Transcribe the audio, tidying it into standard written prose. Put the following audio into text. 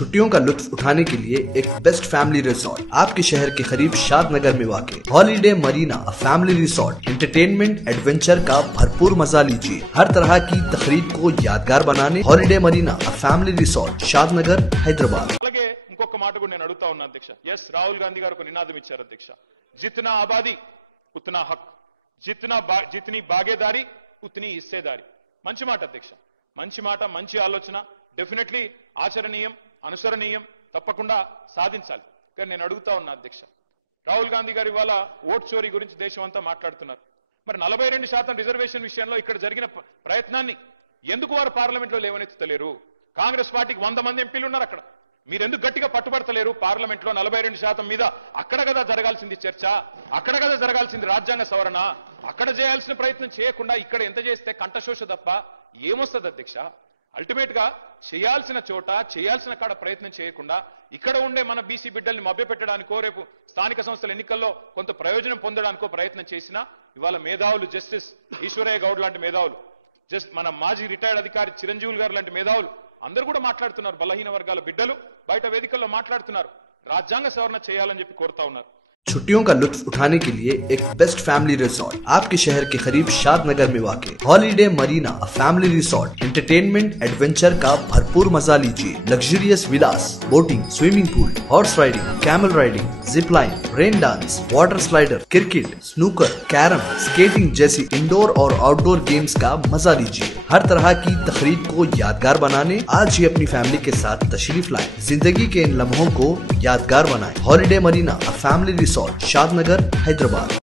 छुट्टियों का लुत्फ उठाने के लिए एक बेस्ट फैमिली रिसोर्ट आपके शहर के करीब शादनगर में वाक़ holiday marina family resort. Entertainment adventure का भरपूर मजा लीजिए। हर तरह की तकरीब को यादगार बनाने holiday marina family resort Shadnagar Hyderabad. అలాగే ఇంకొక మాట కూడా నేను అడుగుతా ఉన్నా అధ్యక్ష. ఎస్ రాహుల్ గాంధీ గారు ఒక నినాదం ఇచ్చారు అధ్యక్ష. జిత్నా ఆబాదీ ఉత్నా హక్, జిత్నీ భాగేదారీ ఉత్నీ హిస్సేదారీ. మంచి మాట అధ్యక్ష, మంచి మాట, మంచి ఆలోచన, డెఫినెట్లీ ఆచరణీయం, అనుసరణీయం, తప్పకుండా సాధించాలి. కానీ నేను అడుగుతా ఉన్నా అధ్యక్ష, రాహుల్ గాంధీ గారు ఇవాళ ఓట్ చోరీ గురించి దేశం అంతా మాట్లాడుతున్నారు. మరి 42% రిజర్వేషన్ విషయంలో ఇక్కడ జరిగిన ప్రయత్నాన్ని ఎందుకు వారు పార్లమెంట్ లో లేవనెత్తలేరు? కాంగ్రెస్ పార్టీకి 100 మంది ఎంపీలు ఉన్నారు అక్కడ. మీరెందుకు గట్టిగా పట్టుబడతలేరు? పార్లమెంట్ లో 42% మీద అక్కడ కదా జరగాల్సింది చర్చ, అక్కడ కదా జరగాల్సింది రాజ్యాంగ సవరణ. అక్కడ చేయాల్సిన ప్రయత్నం చేయకుండా ఇక్కడ ఎంత చేస్తే కంఠశోష తప్ప ఏమొస్తుంది అధ్యక్ష? అల్టిమేట్ గా చేయాల్సిన చోట చేయాల్సిన కాడ ప్రయత్నం చేయకుండా ఇక్కడ ఉండే మన బీసీ బిడ్డల్ని మభ్యపెట్టడానికో రేపు స్థానిక సంస్థల ఎన్నికల్లో కొంత ప్రయోజనం పొందడానికో ప్రయత్నం చేసినా ఇవాళ మేధావులు జస్టిస్ ఈశ్వరయ్య గౌడ్ లాంటి మేధావులు, మన మాజీ రిటైర్డ్ అధికారి చిరంజీవులు గారు లాంటి మేధావులు అందరూ కూడా మాట్లాడుతున్నారు. బలహీన వర్గాల బిడ్డలు బయట వేదికల్లో మాట్లాడుతున్నారు. రాజ్యాంగ సవరణ చేయాలని చెప్పి కోరుతా ఉన్నారు. छुट्टियों का लुत्फ उठाने के लिए एक बेस्ट फैमिली रिसोर्ट आपके शहर के करीब शादनगर में वाक़ holiday marina family resort. Entertainment adventure का भरपूर मजा लीजिए। Luxurious villas, boating, swimming pool, horse riding, camel riding, zip line, rain dance, water slider, cricket, snooker, carrom, skating जैसी इंडोर और आउटडोर गेम्स का मजा लीजिए। हर तरह की तकरीब को यादगार बनाने आज ही अपनी फैमिली के साथ तशरीफ लाएं। जिंदगी के इन लम्हों को यादगार बनाएं। Holiday marina family resort Shadnagar Hyderabad.